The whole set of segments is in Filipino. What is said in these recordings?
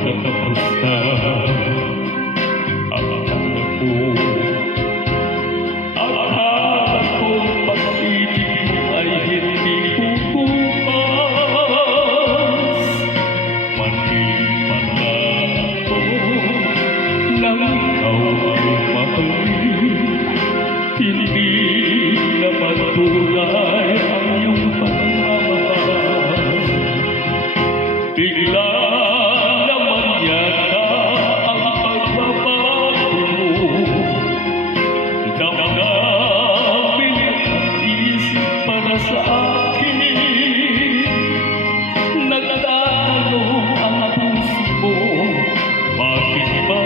magtatapos na ang anak ko. Akala ko pag-ibig mo ay hindi kukupas. Mali pala ako nang ikaw ay mahalin. Hindi naman tunay ang iyong pagmamahal. Bigla naman yata ang pagbabago mo. Damdamin at isip para sa akin. Nagtatanong ang puso mo, bakit ba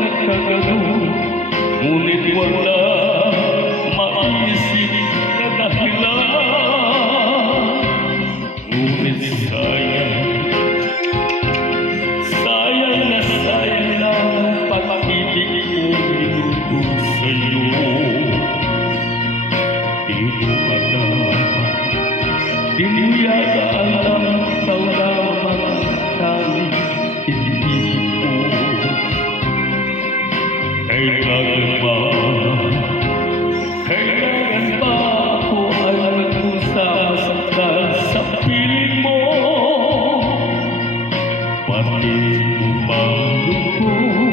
nagkaganon? Ngunit wala maisip na dahilan. Ngunit sayang na sayang lang ang pag-ibig ko minubog sa'yo. Di mo di mo yata alam ikaw lamang ang tanging ko. Kailangan ba ako ay nagkusama sa piling mo? Pati mo ba lungkot?